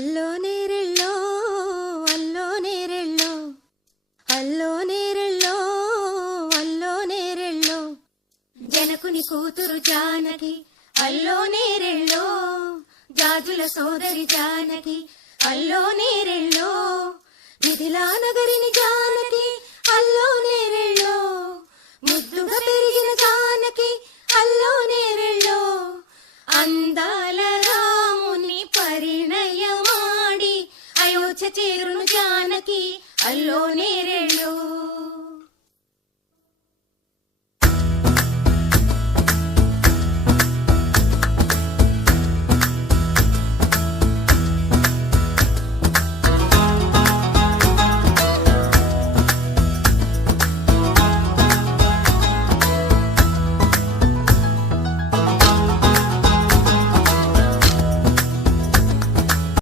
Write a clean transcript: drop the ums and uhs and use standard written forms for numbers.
అల్లో నేరెళ్ళో అల్లో నేరెళ్ళో అల్లో నేరెళ్ళో అల్లో నేరెళ్ళో జనకుని కూతురు జానకి అల్లో నేరెళ్ళో జాజుల సోదరి జానకి అల్లో నేరెళ్ళో మిథిలా నగరిని జానకి అల్లో నేరెళ్ళో ముద్దుగా పెరిగిన జానకి అల్లో నేరెళ్ళో అందాల రాముని పరిణయమాడి అయోధ్య చేరును జానకి అల్లో నేరెళ్ళో.